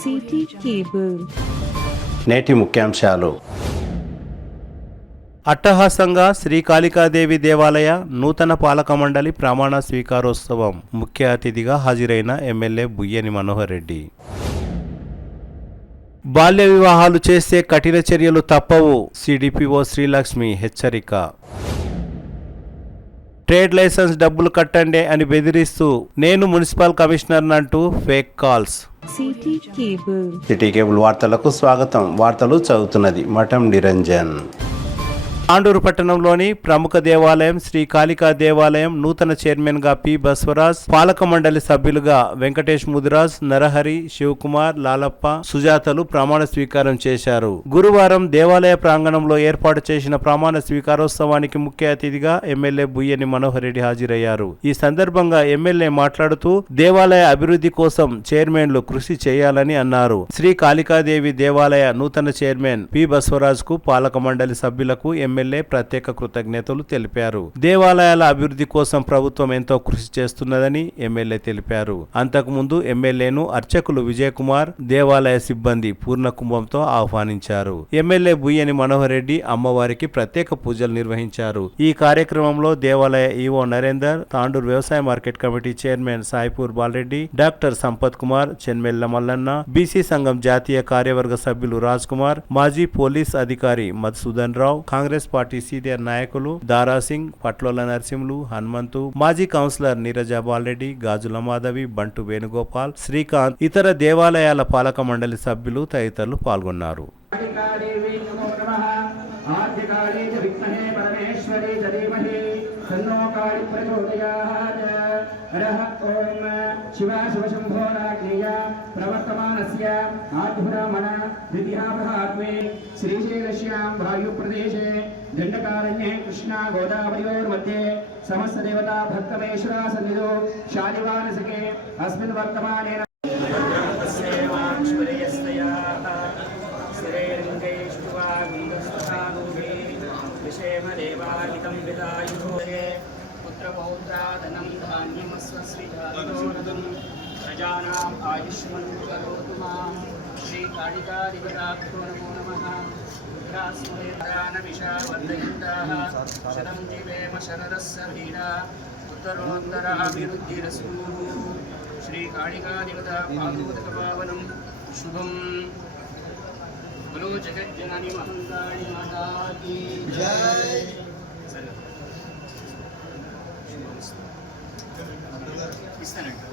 City cable. నేటి ముఖ్యాంశాలు. అట్టహాసంగా శ్రీకాళికాదేవి దేవాలయ నూతన పాలక మండలి ప్రమాణ స్వీకారోత్సవం. ముఖ్య అతిథిగా హాజరైన ఎమ్మెల్యే బుయ్యని మనోహర్ రెడ్డి. బాల్య వివాహాలు చేస్తే కఠిన చర్యలు తప్పవు, సిడిపిఓ శ్రీలక్ష్మి హెచ్చరిక. ట్రేడ్ లైసెన్స్ డబ్బులు కట్టండి అని బెదిరిస్తూ నేను మున్సిపల్ కమిషనర్ అంటూ fake calls. City cable. City cable వార్తలకు స్వాగతం. వార్తలు చదువుతున్నది మఠం నిరంజన్. తాండూరు పట్టణంలోని ప్రముఖ దేవాలయం శ్రీ కాళికా దేవాలయం నూతన చైర్మన్ గా పి బస్వరాజ్, పాలక మండలి సభ్యులుగా వెంకటేష్ ముదిరాజ్, నరహరి, శివకుమార్, లాలప్ప, సుజాతలు ప్రమాణ స్వీకారం చేశారు. గురువారం దేవాలయ ప్రాంగణంలో ఏర్పాటు చేసిన ప్రమాణ స్వీకారోత్సవానికి ముఖ్య అతిథిగా ఎమ్మెల్యే బుయ్యని మనోహర్ రెడ్డి హాజరయ్యారు. ఈ సందర్భంగా ఎమ్మెల్యే మాట్లాడుతూ దేవాలయ అభివృద్ధి కోసం చైర్మన్లు కృషి చేయాలని అన్నారు. శ్రీ కాళికాదేవి దేవాలయ నూతన చైర్మన్ పి బస్వరాజ్ కు పాలక మండలి సభ్యులకు ఎమ్మెల్యే ప్రత్యేక కృతజ్ఞతలు తెలిపారు. దేవాలయాల అభివృద్ధి కోసం ప్రభుత్వం ఎంతో కృషి చేస్తున్నదని ఎమ్మెల్యే తెలిపారు. అంతకుముందు ఎమ్మెల్యేను అర్చకులు విజయ్ కుమార్, దేవాలయ సిబ్బంది పూర్ణ కుంభంతో ఆహ్వానించారు. ఎమ్మెల్యే బుయ్యని మనోహర్ రెడ్డి అమ్మవారికి ప్రత్యేక పూజలు నిర్వహించారు. ఈ కార్యక్రమంలో దేవాలయ ఈవో నరేందర్, తాండూరు వ్యవసాయ market committee chairman Saipur Balareddy, doctor Sampath Kumar, Chenmella Mallanna, BC సంఘం జాతీయ కార్యవర్గ సభ్యులు రాజ్ కుమార్, మాజీ పోలీస్ అధికారి Madhusudan Rao, Congress party senior నాయకులు దారాసింగ్, పట్లోల నరసింహులు, హనుమంతు, మాజీ కౌన్సిలర్ నీరజా బాలరెడ్డి, గాజుల మాధవి, బంటు వేణుగోపాల్, శ్రీకాంత్, ఇతర దేవాలయాల పాలక మండలి సభ్యులు తదితరులు పాల్గొన్నారు. ప్రవర్తమానస్య ఆద్భురామణ విద్యాభ్రాత్మే శ్రీశైలశ్యాం వాయుప్రదేశే దండకారణ్యే కృష్ణా గోదావరియోర్मध्ये సమస్త దేవతా భక్తమేశ్వరా సన్నిధో శాలివానసకే అస్మిన్ వర్తమానేన పుత్రపౌత్రాధనం ధాన్యమస్వశ్రీజాతోరథం ప్రజానాం ఆయుష్మన్ కరోతు మాం శ్రీ కాళికాధిపతాభ్యో నమో నమః. విషావర్ధయంతాః శతం జీవేమ శరదస్య వీరా ఉత్తరోత్తరాభివృద్ధిరస్తు. శ్రీ కాళికాధిపత పాదోదకపావనం శుభం. బలో జగజ్జనని మహంకాళి మాతా కీ జై. ఇస్తానండి.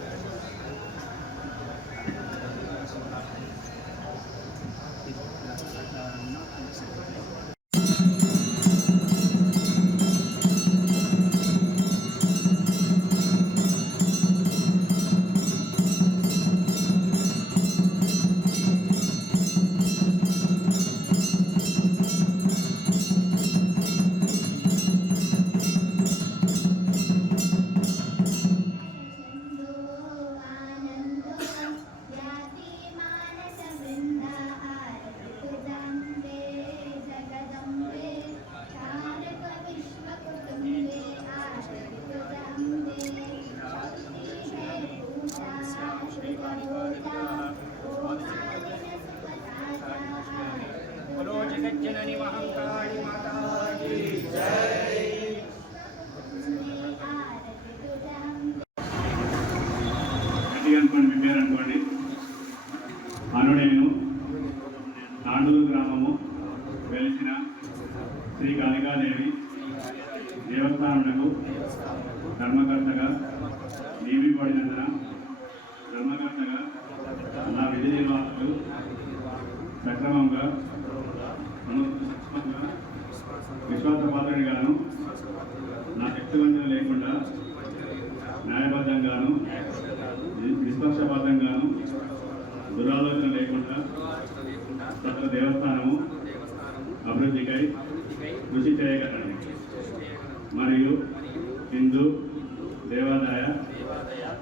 జగజ్జనని మహంకాళి మాతా కీ జై. అనుకోండి, మీ పేరు అనుకోండి. అనుడేను తాండూరు గ్రామము వెలిసిన శ్రీ కాళికాదేవి దేవస్థానమునకు ధర్మకర్తగా నియమింపబడినందున ధర్మకర్తగా నా విధి నిర్వాహకులు సక్రమంగా విశ్వాసపాత్రుడిగాను నా శక్తివంచన లేకుండా న్యాయబద్ధంగాను నిష్పక్షపాతంగాను దురాలోచన లేకుండా సకల దేవస్థానము అభివృద్ధికై కృషి చేయగలను మరియు హిందూ దేవాదాయ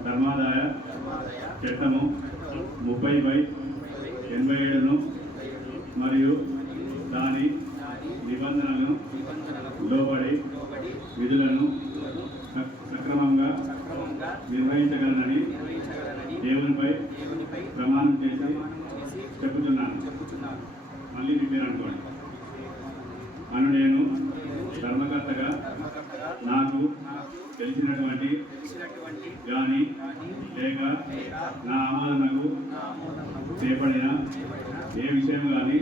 ధర్మాదాయ చట్టము 30/87 మరియు దాని నిబంధనలను లోబడి విధులను సక్రమంగా నిర్వహించగలనని దేవునిపై ప్రమాణం చేసి చెప్పుచున్నాను. మళ్ళీ మీ పేరు అనుకోండి. అను నేను ధర్మకర్తగా నాకు తెలిసినటువంటి కానీ లేక నా ఆమోదనకు చేపడిన ఏ విషయం కానీ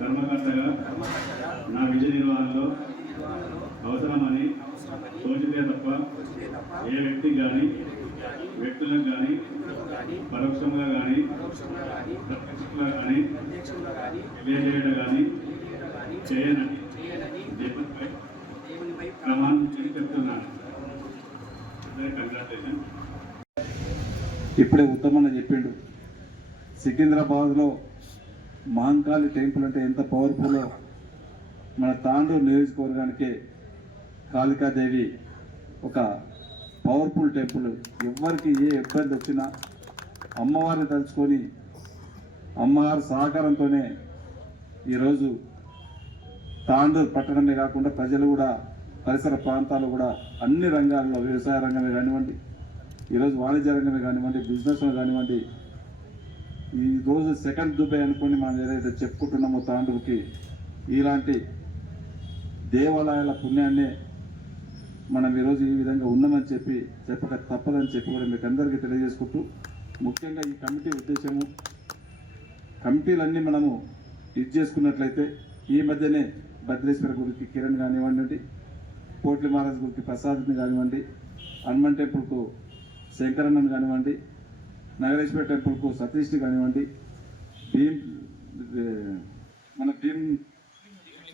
ధర్మకర్తగా నా విధి నిర్వహణలో అవసరమని తోచితే తప్ప ఏ వ్యక్తికి కానీ వ్యక్తులకు కానీ పరోక్షంగా కానీ ప్రత్యక్షంగా కానీ తెలియజేయడం కానీ చేయనని దేవునిపై ప్రమాణం చేసి చెప్తున్నాను. కంగ్రాచులేషన్. ఇప్పుడే ఉత్తమన్న చెప్పిండు, సికింద్రాబాద్లో మహంకాళి టెంపుల్ అంటే ఎంత పవర్ఫుల్లో మన తాండూరు నియోజకవర్గానికే కాళికాదేవి ఒక పవర్ఫుల్ టెంపుల్. ఎవరికి ఏ ఇబ్బంది వచ్చినా అమ్మవారిని తలుచుకొని అమ్మవారి సహకారంతోనే ఈరోజు తాండూరు పట్టణమే కాకుండా ప్రజలు కూడా పరిసర ప్రాంతాలు కూడా అన్ని రంగాల్లో, వ్యవసాయ రంగమే కానివ్వండి, ఈరోజు వాణిజ్య రంగమే కానివ్వండి, బిజినెస్లో కానివ్వండి, ఈరోజు సెకండ్ దుబాయ్ అనుకొని మనం ఏదైతే చెప్పుకుంటున్నామో తాండూరుకి, ఇలాంటి దేవాలయాల పుణ్యాన్నే మనం ఈరోజు ఈ విధంగా ఉన్నామని చెప్పి చెప్పక తప్పదని చెప్పి కూడా మీకు అందరికీ తెలియజేసుకుంటూ, ముఖ్యంగా ఈ కమిటీ ఉద్దేశము, కమిటీలన్నీ మనము ఇది చేసుకున్నట్లయితే ఈ మధ్యనే భద్రేశ్వర గురికి కిరణ్ కానివ్వండి, కోట్లి మహారాజ్ గురికి ప్రసాద్ని కానివ్వండి, హనుమాన్ టెంపుల్కు శంకరన్నని కానివ్వండి, నగరేశ్వర టెంపుల్కు సతీష్ని కానివ్వండి, మన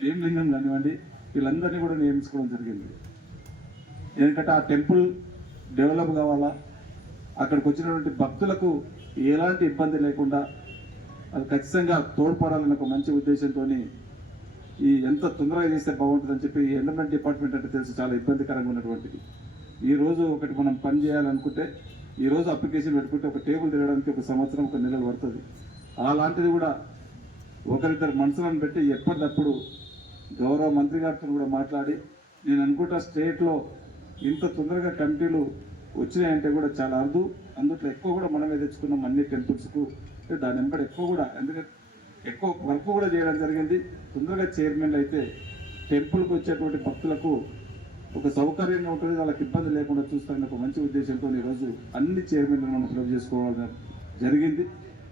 భీమలింగం కానివ్వండి, వీళ్ళందరినీ కూడా నియమించుకోవడం జరిగింది. ఎందుకంటే ఆ టెంపుల్ డెవలప్ కావాలా, అక్కడికి వచ్చినటువంటి భక్తులకు ఎలాంటి ఇబ్బంది లేకుండా అది ఖచ్చితంగా తోడ్పడాలని ఒక మంచి ఉద్దేశంతో ఈ ఎంత తొందరగా చేస్తే బాగుంటుందని చెప్పి ఈ ఎన్విరాన్మెంట్ డిపార్ట్మెంట్ అంటే తెలిసి చాలా ఇబ్బందికరంగా ఉన్నటువంటిది. ఈరోజు ఒకటి మనం పని చేయాలనుకుంటే ఈరోజు అప్లికేషన్ పెట్టుకుంటే ఒక టేబుల్ తిరగడానికి ఒక సంవత్సరం, ఒక నెలలు పడుతుంది. అలాంటిది కూడా ఒకరిద్దరు మనుషులను పెట్టి ఎప్పటికప్పుడు గౌరవ మంత్రి గారితో కూడా మాట్లాడి, నేను అనుకుంటా స్టేట్లో ఇంత తొందరగా కమిటీలు వచ్చినాయంటే కూడా చాలా అరుదు. అందుట్లో ఎక్కువ కూడా మనమే తెచ్చుకున్నాం అన్ని టెంపుల్స్కు. దాని వెంబడి ఎక్కువ కూడా, ఎందుకంటే ఎక్కువ వర్క్ కూడా చేయడం జరిగింది. తొందరగా చైర్మన్లు అయితే టెంపుల్కి వచ్చేటువంటి భక్తులకు ఒక సౌకర్యంగా ఉంటుంది, వాళ్ళకి ఇబ్బంది లేకుండా చూస్తారని ఒక మంచి ఉద్దేశంతో ఈరోజు అన్ని చైర్మన్లు మనం ఫిలప్ చేసుకోవడం జరిగింది.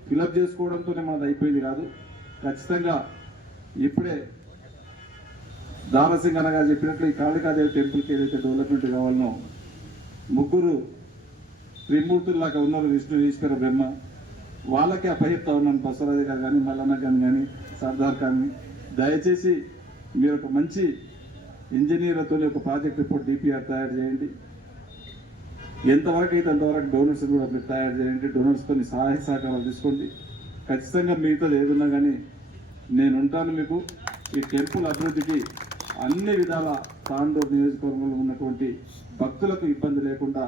ఫిలప్ చేసుకోవడంతోనే మనది అయిపోయింది కాదు. ఖచ్చితంగా ఇప్పుడే దారాసింగ్ అనగా చెప్పినట్లు ఈ కాళికాదేవి టెంపుల్కి ఏదైతే డెవలప్మెంట్ కావాలనో ముగ్గురు త్రిమూర్తుల్లాగా ఉన్నారు, విష్ణు, ఈశ్వర, బ్రహ్మ, వాళ్ళకే అప్పచెప్తా ఉన్నాను. బసవరాజు గారు కానీ, మల్లన్న గారు కానీ, సర్దార్ కానీ, దయచేసి మీరు ఒక మంచి ఇంజనీర్లతో ఒక ప్రాజెక్ట్ రిపోర్ట్ డిపిఆర్ తయారు చేయండి. ఎంతవరకు అయితే అంతవరకు డోనర్స్ కూడా మీరు తయారు చేయండి. డోనర్స్తో సహాయ సహకారాలు తీసుకోండి. ఖచ్చితంగా మిగతాది ఏదున్నా కానీ నేను ఉంటాను మీకు. ఈ టెంపుల్ అభివృద్ధికి అన్ని విధాల తాండూరు నియోజకవర్గంలో ఉన్నటువంటి భక్తులకు ఇబ్బంది లేకుండా,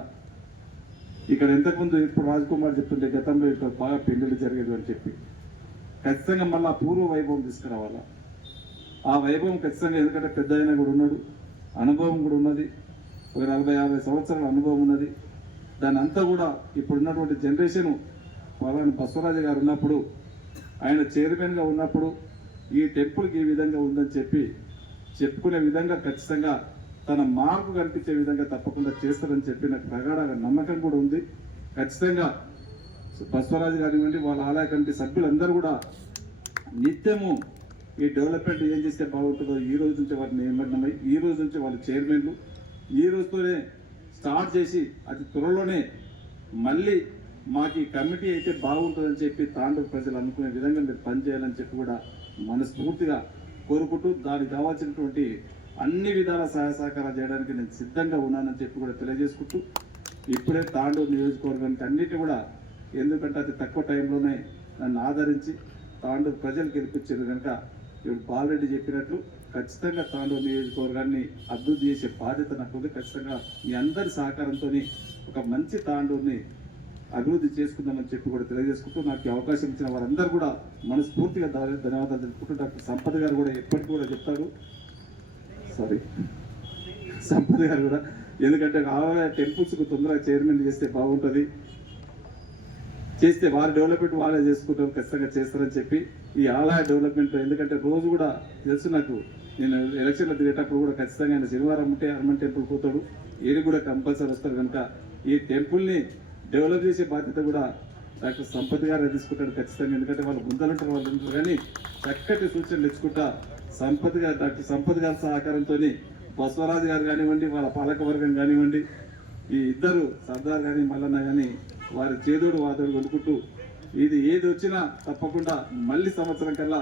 ఇక్కడ ఇంతకుముందు ఇప్పుడు రాజ్కుమార్ చెప్తుంటే గతంలో ఇక్కడ బాగా పెళ్లిళ్ళు జరిగేది అని చెప్పి ఖచ్చితంగా మళ్ళీ పూర్వ వైభవం తీసుకురావాలా. ఆ వైభవం ఖచ్చితంగా, ఎందుకంటే పెద్ద ఆయన కూడా ఉన్నాడు, అనుభవం కూడా ఉన్నది, ఒక 40-50 సంవత్సరాల అనుభవం ఉన్నది. దాని అంతా కూడా ఇప్పుడున్నటువంటి జనరేషను పలానా బసవరాజు గారు ఉన్నప్పుడు, ఆయన చైర్మన్గా ఉన్నప్పుడు ఈ టెంపుల్కి ఈ విధంగా ఉందని చెప్పి చెప్పుకునే విధంగా ఖచ్చితంగా తన మార్పు కనిపించే విధంగా తప్పకుండా చేస్తారని చెప్పి నాకు ప్రగాఢంగా నమ్మకం కూడా ఉంది. ఖచ్చితంగా బసవరాజు కానివ్వండి, వాళ్ళ ఆలయ కమిటీ సభ్యులందరూ కూడా నిత్యము ఈ డెవలప్మెంట్ ఏం చేస్తే బాగుంటుందో ఈ రోజు నుంచి వారిని నిమగ్నమై, ఈ రోజు నుంచి వాళ్ళ చైర్మన్లు ఈ రోజుతోనే స్టార్ట్ చేసి అతి త్వరలోనే మళ్ళీ మాకు ఈ కమిటీ అయితే బాగుంటుందని చెప్పి తాండూరు ప్రజలు అనుకునే విధంగా మీరు పనిచేయాలని చెప్పి కూడా మనస్ఫూర్తిగా కోరుకుంటూ, దానికి కావాల్సినటువంటి అన్ని విధాల సహాయ సహకారాలు చేయడానికి నేను సిద్ధంగా ఉన్నానని చెప్పి కూడా తెలియజేసుకుంటూ, ఇప్పుడే తాండూరు నియోజకవర్గానికి అన్నిటి కూడా, ఎందుకంటే అతి తక్కువ టైంలోనే నన్ను ఆదరించి తాండూరు ప్రజలు గెలిపించారు కనుక ఇప్పుడు బాలరెడ్డి చెప్పినట్లు ఖచ్చితంగా తాండూరు నియోజకవర్గాన్ని అభివృద్ధి చేసే బాధ్యత నాకు ఉంది. ఖచ్చితంగా మీ అందరి సహకారంతో ఒక మంచి తాండూరుని అభివృద్ధి చేసుకుందామని చెప్పి కూడా తెలియజేసుకుంటూ, నాకు అవకాశం ఇచ్చిన వారందరూ కూడా మనస్ఫూర్తిగా ధన్యవాదాలు తెలుపుకుంటూ, డాక్టర్ సంపత్ గారు కూడా ఎప్పటికీ కూడా చెప్తారు, సంపత్ గారు కూడా, ఎందుకంటే రాబోయే టెంపుల్స్కు తొందరగా చైర్మన్ చేస్తే బాగుంటుంది. చేస్తే వారి డెవలప్మెంట్ వాళ్ళే చేసుకుంటారు, ఖచ్చితంగా చేస్తారని చెప్పి ఈ ఆలయ డెవలప్మెంట్, ఎందుకంటే రోజు కూడా తెలుసు నాకు, నేను ఎలక్షన్లో తిరిగేటప్పుడు కూడా ఖచ్చితంగా ఆయన శనివారం ఉంటే హనుమాన్ టెంపుల్ పోతాడు, ఏది కూడా కంపల్సరీ వస్తారు. కనుక ఈ టెంపుల్ని డెవలప్ చేసే బాధ్యత కూడా డాక్టర్ సంపత్ గారు తీసుకుంటాడు ఖచ్చితంగా. ఎందుకంటే వాళ్ళు ముందరంటారు, వాళ్ళు ఉంటారు, కానీ చక్కటి సూచనలు ఇచ్చుకుంటా డాక్టర్ సంపత్ గారి సహకారంతో బసవరాజు గారు కానివ్వండి, వాళ్ళ పాలకవర్గం కానివ్వండి, ఈ ఇద్దరు సర్దార్ కానీ మల్లన్న కానీ వారి చేదోడు వాదోడు కొనుక్కుంటూ ఇది ఏది వచ్చినా తప్పకుండా మళ్ళీ సంవత్సరం కల్లా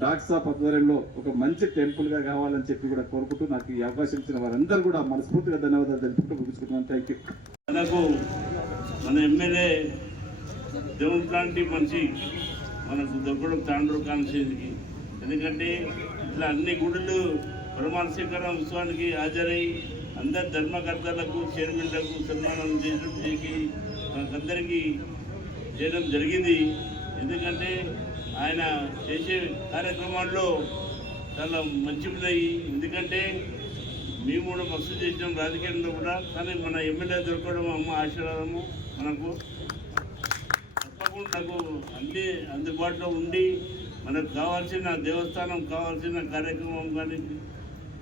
డాక్టర్ సాబ్ ఆధ్వర్యంలో ఒక మంచి టెంపుల్గా కావాలని చెప్పి కూడా కోరుకుంటూ నాకు ఈ అవకాశం ఇచ్చిన వారందరూ కూడా మనస్ఫూర్తిగా ధన్యవాదాలు తెలుపుకుంటూ ముగించుకుంటున్నాను. Thank you. మనకు మన ఎమ్మెల్యే దేవుని లాంటి మనిషి మనకు దొరకడం తాండూరు కాన్స్టిట్యూన్సీకి. ఎందుకంటే ఇట్లా అన్ని గుడులు ప్రమాణ స్వీకారం ఉత్సవానికి హాజరై అందరి ధర్మకర్తలకు చైర్మన్లకు సన్మానం చేసి మనకందరికీ చేయడం జరిగింది. ఎందుకంటే ఆయన చేసే కార్యక్రమాల్లో చాలా మంచి ఉన్నాయి. ఎందుకంటే మేము కూడా మస్తు చేసినాం రాజకీయంలో కూడా, కానీ మన ఎమ్మెల్యే దొరకడం అమ్మ ఆశీర్వాదము మనకు. తప్పకుండా అన్నీ అందుబాటులో ఉండి మనకు కావాల్సిన దేవస్థానం కావాల్సిన కార్యక్రమం కానీ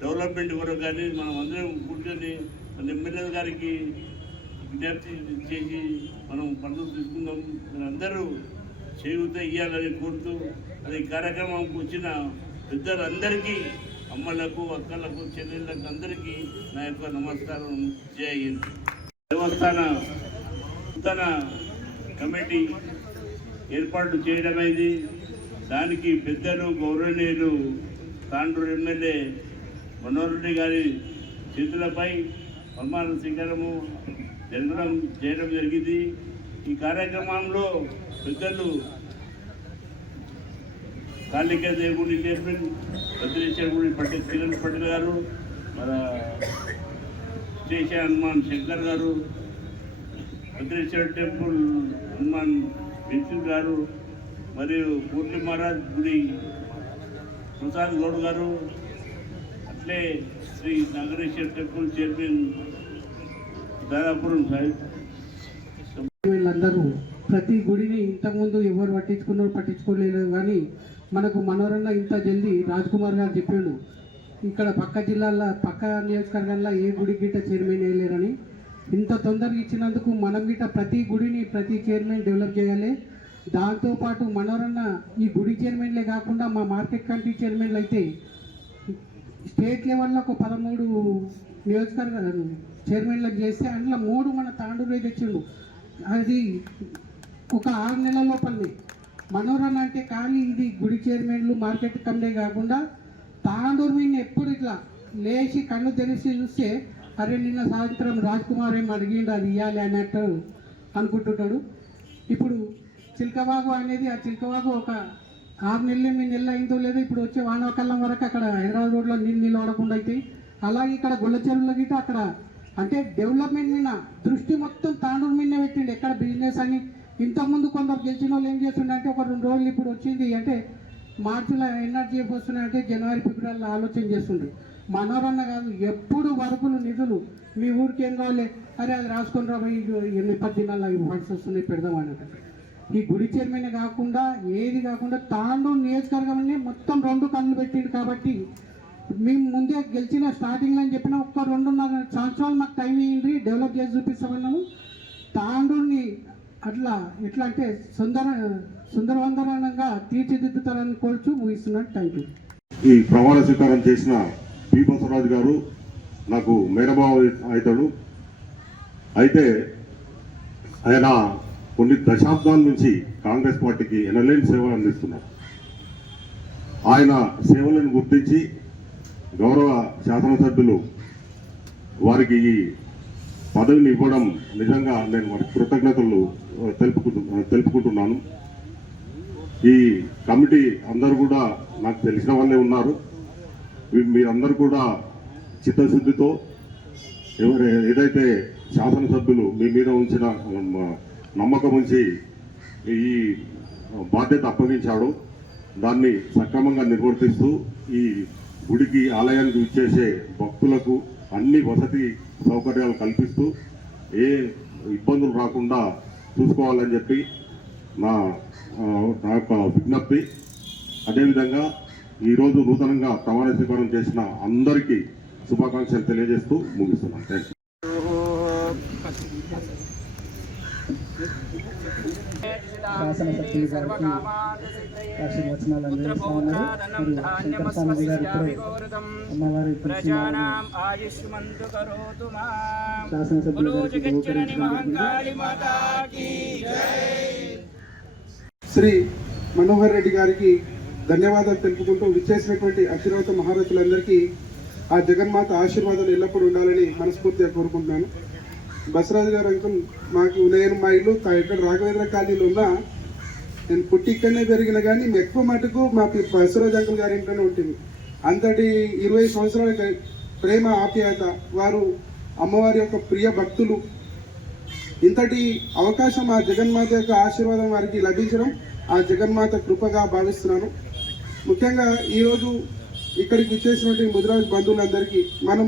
డెవలప్మెంట్ కొరకు కానీ మనం అందరం కూర్చొని మన ఎమ్మెల్యే గారికి విజ్ఞప్తి చేసి మనం పనులు తీసుకుందాం. అందరూ చేయూత ఇవ్వాలని కోరుతూ అది కార్యక్రమంకి వచ్చిన పెద్దలందరికీ, అమ్మలకు, అక్కలకు, చెల్లెళ్ళకు అందరికీ నా యొక్క నమస్కారం. జై హింద్. దేవస్థాన నూతన కమిటీ ఏర్పాటు చేయడమైంది. దానికి పెద్దలు గౌరవనీయులు తాండూరు ఎమ్మెల్యే మనోహర్ రెడ్డి గారి చేతులపై ప్రమాణ స్వీకారము చేయడం జరిగింది. ఈ కార్యక్రమంలో పెద్దలు కాళికా దేవుడి చైర్మన్ భద్రేశ్వర గుడి కిరణ్ పటేల్ గారు, మన స్టేషన్ హనుమాన్ శంకర్ గారు, భద్రేశ్వర టెంపుల్ హనుమాన్ విన్సన్ గారు, మరియు పూర్ణి మహారాజ్ గుడి ప్రసాద్ గౌడ్ గారు, అట్లే శ్రీ నాగరేశ్వర టెంపుల్ చైర్మన్ దాదాపురం సాహిబ్. వీళ్ళందరూ ప్రతి గుడిని ఇంతకుముందు ఎవరు పట్టించుకోలేదు, కానీ మనకు మనోరన్న ఇంత జల్దీ రాజ్ కుమార్ గారు చెప్పాడు, ఇక్కడ పక్క జిల్లాల్లో పక్క నియోజకవర్గాల్లో ఏ గుడి గిట్ట చైర్మన్ వేయలేరని. ఇంత తొందరగా ఇచ్చినందుకు మనం గిట్ట ప్రతి గుడిని ప్రతి చైర్మన్ డెవలప్ చేయాలి. దాంతోపాటు మనోరన్న ఈ గుడి చైర్మన్లే కాకుండా మా మార్కెట్ కమిటీ చైర్మన్లు అయితే స్టేట్ లెవెల్లో ఒక 13 నియోజకవర్గ చైర్మన్లకు చేస్తే అందులో 3 మన తాండూరు తెచ్చిండు. అది ఒక 6 నెలల లోపలనే. మనోరన్న అంటే కానీ ఇది గుడి చైర్మన్లు మార్కెట్ కమిటీ కాకుండా తాండూరు మీద ఎప్పుడు ఇట్లా లేచి కన్ను తెరిచి చూస్తే అరే నిన్న సాయంత్రం రాజ్ కుమార్ ఏం అడిగిండు అది ఇవ్వాలి అన్నట్టు అనుకుంటుంటాడు. ఇప్పుడు చిల్కవాగు అనేది, ఆ చిల్కవాగు ఒక 6 నెలలు 8 నెలలు అయిందో లేదో ఇప్పుడు వచ్చే వానవకాలం వరకు అక్కడ హైదరాబాద్ రోడ్లో నీళ్ళు నిలవడకుండా అవుతాయి. అలాగే ఇక్కడ గొల్ల చెరువుల గిట్ట అక్కడ అంటే డెవలప్మెంట్ మీద దృష్టి మొత్తం తాండూరు మీదనే పెట్టిండు. ఎక్కడ బిజినెస్ అని ఇంతకుముందు కొందరు గెలిచిన వాళ్ళు ఏం చేస్తుండే ఒక 2 రోజులు ఇప్పుడు వచ్చింది అంటే మార్చిలో ఎన్ఆర్జీఎఫ్ వస్తున్నాయంటే జనవరి ఫిబ్రవరిలో ఆలోచన చేస్తుండ్రు. మనోరన్న కాదు, ఎప్పుడు వరకులు నిధులు మీ ఊరికి ఏం కావాలి, అరే అది రాసుకొని రాబోయి 10 దినాలు ఫండ్స్ వస్తున్నాయి పెడదాం అన్నట్టు. ఈ గుడి చైర్మన్ కాకుండా ఏది కాకుండా తాండూరు నియోజకవర్గంలో మొత్తం 2 కళ్ళు పెట్టిండు. కాబట్టి మేము ముందే గెలిచిన స్టార్టింగ్లో అని చెప్పిన ఒక్క 2.5 సంవత్సరాలు మాకు టైం ఇవ్వండి, డెవలప్ చేసి చూపిస్తామన్నాము. తాండూరుని అట్లా ఎట్లా అంటే సుందరవందనంగా తీర్చిదిద్దుతారని కోల్చు ముగిస్తున్నాను. Thank you. ఈ ప్రమాణ స్వీకారం చేసిన పి బసవరాజు గారు నాకు మేనబావ అవుతాడు. అయితే ఆయన కొన్ని దశాబ్దాల నుంచి కాంగ్రెస్ పార్టీకి ఎనలేని సేవలు అందిస్తున్నారు. ఆయన సేవలను గుర్తించి గౌరవ శాసనసభ్యులు వారికి ఈ పదవిని ఇవ్వడం నిజంగా నేను వారికి కృతజ్ఞతలు తెలుపుకుంటున్నాను. ఈ కమిటీ అందరూ కూడా నాకు తెలిసిన వాళ్ళే ఉన్నారు. మీరందరూ కూడా చిత్తశుద్ధితో ఏదైతే శాసనసభ్యులు మీ మీద ఉంచిన నమ్మకం ఉంచి ఈ బాధ్యత అప్పగించాడో దాన్ని సక్రమంగా నిర్వర్తిస్తూ ఈ గుడికి ఆలయానికి ఇచ్చేసే భక్తులకు అన్ని వసతి సౌకర్యాలు కల్పిస్తూ ఏ ఇబ్బందులు రాకుండా చూసుకోవాలని చెప్పి నా యొక్క విజ్ఞప్తి. అదేవిధంగా ఈరోజు నూతనంగా ప్రమాణ స్వీకారం చేసిన అందరికీ శుభాకాంక్షలు తెలియజేస్తూ ముగిస్తున్నాను. Thank you. శాసనసభ్యులు గారికి ఆశీర్వచనాలు అందజేస్తా ఉన్నారు. మరియు శంకర స్వామి గారు ఇప్పుడే అమ్మవారి శాసనసభ్యులు శ్రీ మనోహర్ రెడ్డి గారికి ధన్యవాదాలు తెలుపుకుంటూ విచ్చేసినటువంటి అతిరవత మహారథులందరికీ ఆ జగన్మాత ఆశీర్వాదాలు ఎల్లప్పుడూ ఉండాలని మనస్ఫూర్తిగా కోరుకుంటున్నాను. బసరాజు గారు అంకుల్, నేను మా ఇల్లు ఇక్కడ రాఘవేంద్ర కాలనీలో ఉన్నా, నేను పుట్టి ఇక్కడనే పెరిగిన కానీ ఎక్కువ మటుకు మా బసరాజు అంకుల్ గారి ఇంట్లోనే ఉంటుంది. అంతటి 20 సంవత్సరాల ప్రేమ ఆప్యాయత, వారు అమ్మవారి యొక్క ప్రియ భక్తులు. ఇంతటి అవకాశం ఆ జగన్మాత యొక్క ఆశీర్వాదం వారికి లభించడం ఆ జగన్మాత కృపగా భావిస్తున్నాను. ముఖ్యంగా ఈరోజు ఇక్కడికి ఇచ్చేసినటువంటి ముదిరాజు బంధువులందరికీ, మనం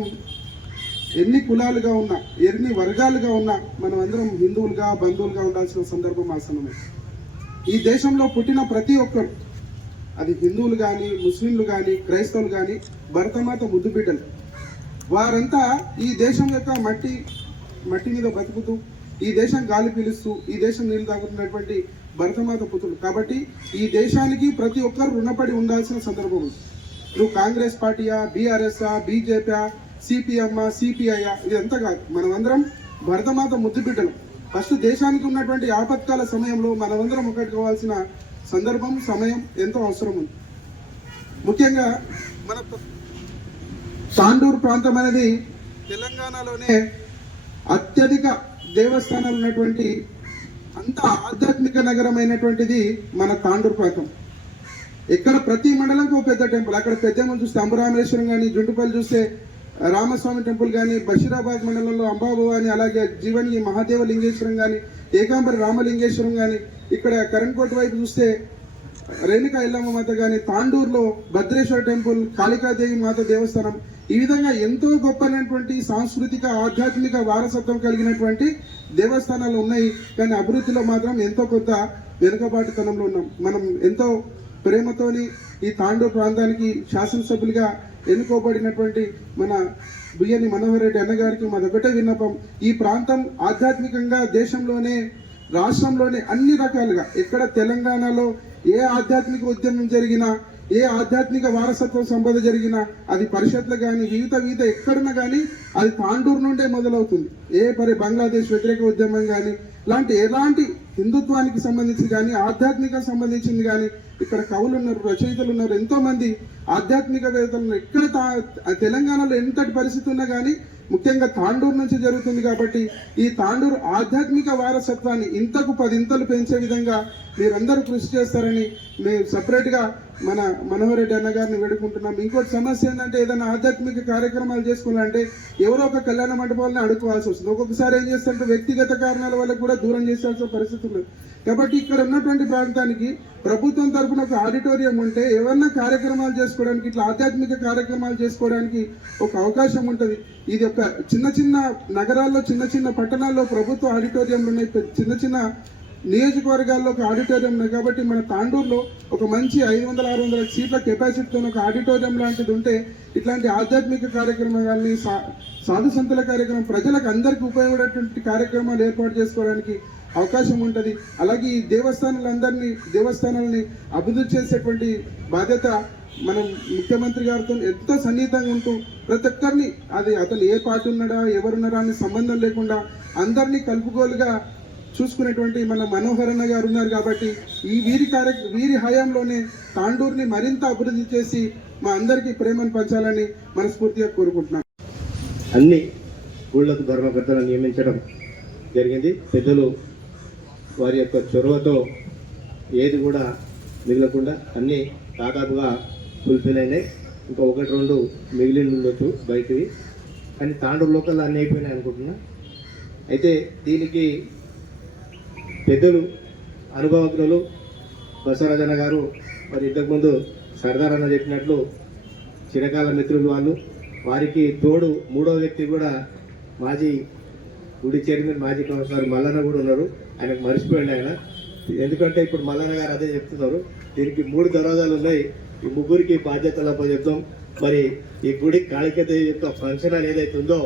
ఎన్ని కులాలుగా ఉన్నా, ఎన్ని వర్గాలుగా ఉన్నా, మనం అందరం హిందువులుగా బంధువులుగా ఉండాల్సిన సందర్భం ఆసనమే. ఈ దేశంలో పుట్టిన ప్రతి ఒక్కరు, అది హిందువులు కానీ, ముస్లింలు కానీ, క్రైస్తవులు కానీ, భరతమాత ముద్దు బిడ్డలు. వారంతా ఈ దేశం యొక్క మట్టి మీద బతుకుతూ, ఈ దేశం గాలి పీలుస్తూ, ఈ దేశం నీళ్ళు తాగుతున్నటువంటి భరతమాత పుత్రులు. కాబట్టి ఈ దేశానికి ప్రతి ఒక్కరు రుణపడి ఉండాల్సిన సందర్భం ఉంది. నువ్వు కాంగ్రెస్ పార్టీయా, బీఆర్ఎస్ఆ, బీజేపీ, సిపిఎం, సిపిఐ, ఇదంతా కాదు. మనమందరం భరతమాత ముద్దు బిడ్డలు. ఫస్ట్ దేశానికి ఉన్నటువంటి ఆపత్కాల సమయంలో మనమందరం ఒకటి కావాల్సిన సందర్భం, సమయం ఎంతో అవసరం ఉంది. ముఖ్యంగా మన తాండూరు ప్రాంతం అనేది తెలంగాణలోనే అత్యధిక దేవస్థానాలు ఉన్నటువంటి అంత ఆధ్యాత్మిక నగరమైనటువంటిది మన తాండూరు ప్రాంతం. ఇక్కడ ప్రతి మండలంకి ఒక పెద్ద టెంపుల్. అక్కడ పెద్దమ్మలు చూస్తే అంబరామేశ్వరం కానీ, జుంటుపల్లి చూస్తే రామస్వామి టెంపుల్ కానీ, బషీరాబాద్ మండలంలో అంబాభవాని, అలాగే జీవని మహాదేవ లింగేశ్వరం కానీ, ఏకాంబరి రామలింగేశ్వరం కానీ, ఇక్కడ కరణ్కోట్ వైపు చూస్తే రేణుకా ఎల్లమ్మ మాత కానీ, తాండూరులో భద్రేశ్వర టెంపుల్, కాళికాదేవి మాత దేవస్థానం, ఈ విధంగా ఎంతో గొప్పైనటువంటి సాంస్కృతిక ఆధ్యాత్మిక వారసత్వం కలిగినటువంటి దేవస్థానాలు ఉన్నాయి. కానీ అభివృద్ధిలో మాత్రం ఎంతో కొంత వెనుకబాటుతనంలో ఉన్నాం. మనం ఎంతో ప్రేమతోని ఈ తాండూరు ప్రాంతానికి శాసనసభ్యులుగా ఎన్నుకోబడినటువంటి మన బియ్యని మనోహర్ రెడ్డి అన్నగారికి మాదొకటే విన్నపం. ఈ ప్రాంతం ఆధ్యాత్మికంగా దేశంలోనే, రాష్ట్రంలోనే అన్ని రకాలుగా, ఎక్కడ తెలంగాణలో ఏ ఆధ్యాత్మిక ఉద్యమం జరిగినా, ఏ ఆధ్యాత్మిక వారసత్వ సంపద జరిగినా, అది పరిషత్లు కానీ, వివిధ ఎక్కడున్నా కానీ అది తాండూరు నుండే మొదలవుతుంది. బంగ్లాదేశ్ వ్యతిరేక ఉద్యమం కానీ, ఎలాంటి హిందుత్వానికి సంబంధించి కానీ, ఆధ్యాత్మిక సంబంధించింది కానీ, ఇక్కడ కవులు ఉన్నారు, రచయితలు ఉన్నారు, ఎంతో మంది ఆధ్యాత్మికవేత్తలు. ఎక్కడ తెలంగాణలో ఎంతటి పరిస్థితి ఉన్నా కానీ ముఖ్యంగా తాండూరు నుంచి జరుగుతుంది. కాబట్టి ఈ తాండూరు ఆధ్యాత్మిక వారసత్వాన్ని ఇంతకు 10 ఇంతలు పెంచే విధంగా మీరందరూ కృషి చేస్తారని మేము సపరేట్గా మన మనోహర్ రెడ్డి అన్న గారిని వేడుకుంటున్నాం. ఇంకోటి సమస్య ఏంటంటే, ఏదైనా ఆధ్యాత్మిక కార్యక్రమాలు చేసుకోవాలంటే ఎవరో ఒక కళ్యాణ మండపాలను అడుకోవాల్సి వస్తుంది. ఒక్కొక్కసారి ఏం చేస్తుంటే వ్యక్తిగత కారణాల వల్ల కూడా దూరం చేయాల్సిన పరిస్థితి ఉంది. కాబట్టి ఇక్కడ ఉన్నటువంటి ప్రాంతానికి ప్రభుత్వం తరఫున ఒక ఆడిటోరియం ఉంటే ఏమన్నా కార్యక్రమాలు చేసుకోవడానికి, ఇట్లా ఆధ్యాత్మిక కార్యక్రమాలు చేసుకోవడానికి ఒక అవకాశం ఉంటుంది. ఇది ఒక చిన్న నగరాల్లో, చిన్న పట్టణాల్లో ప్రభుత్వ ఆడిటోరియంలు ఉన్నాయి, చిన్న నియోజకవర్గాల్లో ఒక ఆడిటోరియం ఉన్నాయి. కాబట్టి మన తాండూరులో ఒక మంచి 500-600 సీట్ల కెపాసిటీతో ఒక ఆడిటోరియం లాంటిది ఉంటే ఇట్లాంటి ఆధ్యాత్మిక కార్యక్రమాలని, సాధు సంతుల కార్యక్రమం, ప్రజలకు అందరికీ ఉపయోగపడేటువంటి కార్యక్రమాలు ఏర్పాటు చేసుకోవడానికి అవకాశం ఉంటుంది. అలాగే ఈ దేవస్థానాలని అభివృద్ధి చేసేటువంటి బాధ్యత మనం ముఖ్యమంత్రి గారితో ఎంతో సన్నిహితంగా ఉంటూ ప్రతి ఒక్కరిని, అది అతను ఏ పార్టీ ఉన్నాడా, ఎవరున్నారా అని సంబంధం లేకుండా అందరినీ కలుపుకోలుగా చూసుకునేటువంటి మన మనోహర్ అన్న గారు ఉన్నారు. కాబట్టి వీరి హయాంలోనే తాండూరుని మరింత అభివృద్ధి చేసి మా అందరికీ ప్రేమను పంచాలని మనస్ఫూర్తిగా కోరుకుంటున్నాను. అన్ని ఊళ్ళకు ధర్మకర్తలను నియమించడం జరిగింది. పెద్దలు వారి యొక్క చొరవతో ఏది కూడా మిగలకుండా అన్నీ దాదాపుగా ఫుల్ఫిల్ అయినాయి. ఇంకా 1-2 మిగిలి ఉండొచ్చు బయటివి, కానీ తాండూరు లోకల్లో అన్నీ అయిపోయినాయి అనుకుంటున్నా. అయితే దీనికి పెద్దలు, అనుభవజ్ఞులు బసవరాజన్న గారు, మరి ఇంతకుముందు సర్దార్ అన్న చెప్పినట్లు చిరకాల మిత్రులు వాళ్ళు, వారికి తోడు 3వ వ్యక్తి కూడా మాజీ గుడి చైర్మన్, మాజీ కౌన్సిలర్ మల్లన్న కూడా ఉన్నారు. ఆయనకు మర్చిపోయింది. ఆయన ఎందుకంటే ఇప్పుడు మల్లన్న గారు అదే చెప్తున్నారు, దీనికి 3 దర్వాజాలు ఉన్నాయి, ఈ ముగ్గురికి బాధ్యతలు అప్పచెప్తాం. మరి ఈ గుడి కాళికాదేవి యొక్క ఫంక్షన్ హాల్ ఏదైతే ఉందో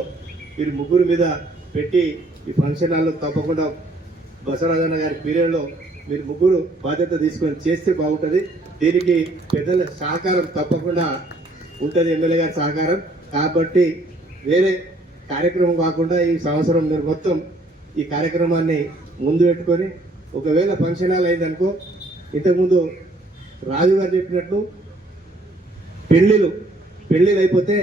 మీరు ముగ్గురు మీద పెట్టి ఈ ఫంక్షన్ హాల్ తప్పకుండా బసవరాజన్న గారి పీరియడ్లో మీరు ముగ్గురు బాధ్యత తీసుకొని చేస్తే బాగుంటుంది. దీనికి పెద్దల సహకారం తప్పకుండా ఉంటుంది, ఎమ్మెల్యే గారి సహకారం. కాబట్టి వేరే కార్యక్రమం కాకుండా ఈ సంవత్సరం మీరు మొత్తం ఈ కార్యక్రమాన్ని ముందు పెట్టుకొని, ఒకవేళ ఫంక్షన్ హాల్ అయిందనుకో, ఇంతకుముందు రాజు గారు చెప్పినట్టు పెళ్ళిళ్ళు అయిపోతే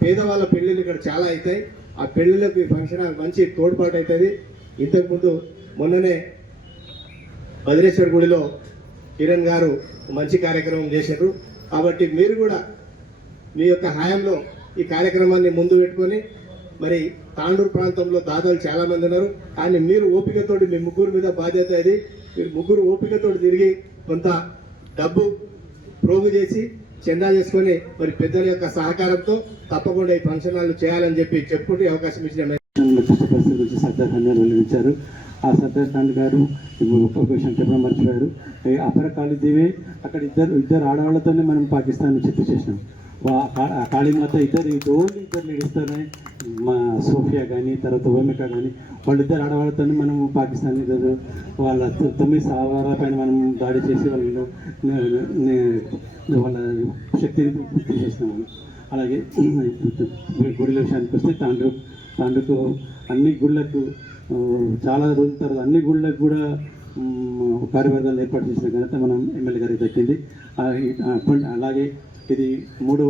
పేదవాళ్ళ పెళ్ళిళ్ళు ఇక్కడ చాలా అవుతాయి. ఆ పెళ్ళిళ్ళకి ఫంక్షన్ హాల్ మంచి తోడ్పాటు అవుతుంది. ఇంతకుముందు మొన్ననే భద్రేశ్వర గుడిలో కిరణ్ గారు మంచి కార్యక్రమం చేశారు. కాబట్టి మీరు కూడా మీ యొక్క హయాంలో ఈ కార్యక్రమాన్ని ముందు పెట్టుకొని, మరి తాండూరు ప్రాంతంలో దాదాలు చాలా మంది ఉన్నారు, కానీ మీరు ఓపికతోటి మీ ముగ్గురు మీద బాధ్యత ఇది, మీరు ముగ్గురు ఓపికతోటి తిరిగి కొంత డబ్బు ప్రోగు చేసి చందా చేసుకొని మరి పెద్దల యొక్క సహకారంతో తప్పకుండా ఈ ఫంక్షన్ హాల్ చేయాలని చెప్పి చెప్పుకుంటూ అవకాశం ఇచ్చిన గురించి సర్దార్ ఖాన్ గారు వెల్లడించారు. ఆ సర్దార్ ఖాన్ గారు ఒక విషయం చెప్పడం మర్చిపోయారు. అపర కాళీదేవి అక్కడ ఇద్దరు ఆడవాళ్ళతోనే మనం పాకిస్తాన్ చిత్తు చేసినాం. కాళీమాత ఇద్దరు లేడీస్తోనే, మా సోఫియా కానీ తర్వాత ఓమిక కానీ వాళ్ళిద్దరు ఆడవాళ్ళతోనే మనం పాకిస్తాన్ వాళ్ళ 9 సవారాల పైన మనం దాడి చేసి వాళ్ళ శక్తిని తీసేసినాము. అలాగే గుడిల విషయానికి వస్తే తాండూరుకు అన్ని గుళ్ళకు చాలా రోజుల తర్వాత అన్ని గుళ్ళకు కూడా కార్యవర్గాలు ఏర్పాటు చేసిన ఘనత మనం ఎమ్మెల్యే గారికి దక్కింది. అలాగే ఇది 3వ